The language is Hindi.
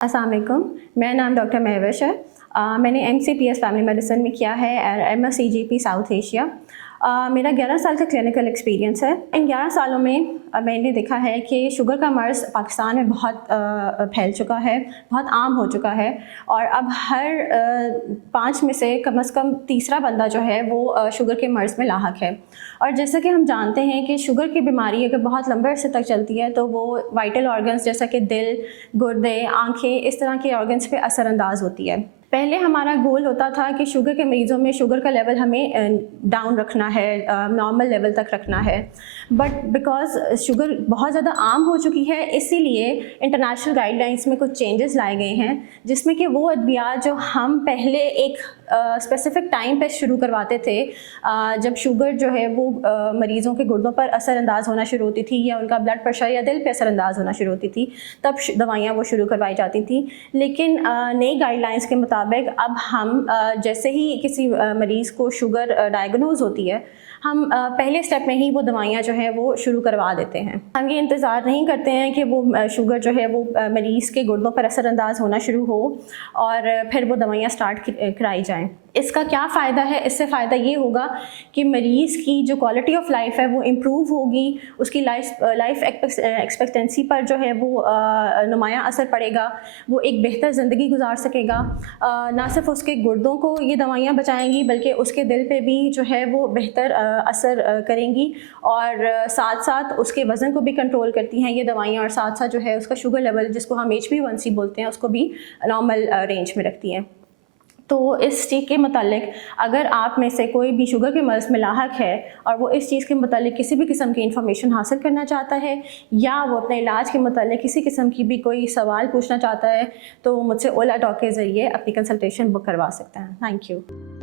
अस्सलाम वालेकुम, मेरा नाम डॉक्टर महविश है। मैंने MCPS फैमिली मेडिसिन में किया है और MSCGP साउथ एशिया। मेरा 11 साल का क्लिनिकल एक्सपीरियंस है। इन 11 सालों में मैंने देखा है कि शुगर का मर्ज़ पाकिस्तान में बहुत फैल चुका है, बहुत आम हो चुका है और अब हर 5 में से कम तीसरा बंदा जो है वो शुगर के मर्ज़ में लाहक है। और जैसा कि हम जानते हैं कि शुगर की बीमारी अगर बहुत लंबे अरसे तक चलती है तो वो वाइटल ऑर्गन्स जैसा कि दिल, गुर्दे, आँखें, इस तरह के ऑर्गन्स पे असरअंदाज होती है। पहले हमारा गोल होता था कि शुगर के मरीज़ों में शुगर का लेवल हमें डाउन रखना है, नॉर्मल लेवल तक रखना है, बट बिकॉज़ शुगर बहुत ज़्यादा आम हो चुकी है इसीलिए इंटरनेशनल गाइडलाइंस में कुछ चेंजेस लाए गए हैं जिसमें कि वो अद्वियात जो हम पहले एक स्पेसिफ़िक टाइम पे शुरू करवाते थे, जब शुगर जो है वो मरीज़ों के गुर्दों पर असरअंदाज होना शुरू होती थी या उनका ब्लड प्रेशर या दिल पे असरअंदाज होना शुरू होती थी, तब दवाइयाँ वो शुरू करवाई जाती थी। लेकिन नई गाइडलाइंस के मुताबिक अब हम जैसे ही किसी मरीज़ को शुगर डायग्नोज होती है, हम पहले स्टेप में ही वो दवाइयाँ जो है वो शुरू करवा देते हैं। हम ये इंतज़ार नहीं करते हैं कि वो शुगर जो है वो मरीज़ के गुर्दों पर असरअंदाज होना शुरू हो और फिर वो दवाइयाँ स्टार्ट कराई जाएँ। इसका क्या फ़ायदा है? इससे फ़ायदा ये होगा कि मरीज़ की जो क्वालिटी ऑफ लाइफ है वो इम्प्रूव होगी, उसकी लाइफ एक्सपेक्टेंसी पर जो है वो नुमायाँ असर पड़ेगा, वो एक बेहतर ज़िंदगी गुजार सकेगा। ना सिर्फ उसके गुर्दों को ये दवाइयाँ बचाएंगी बल्कि उसके दिल पे भी जो है वो बेहतर असर करेंगी और साथ साथ उसके वज़न को भी कंट्रोल करती हैं ये दवाइयाँ और साथ साथ जो है उसका शुगर लेवल जिसको हम HbA1c बोलते हैं उसको भी नॉर्मल रेंज में रखती हैं। तो इस चीज़ के मतलब अगर आप में से कोई भी शुगर के मर्ज़ में लाहक है और वो इस चीज़ के मतलब किसी भी किस्म की इन्फॉर्मेशन हासिल करना चाहता है या वो अपने इलाज के मतलब किसी किस्म की भी कोई सवाल पूछना चाहता है तो मुझसे ओला टॉक के ज़रिए अपनी कंसल्टेशन बुक करवा सकता है। Thank you.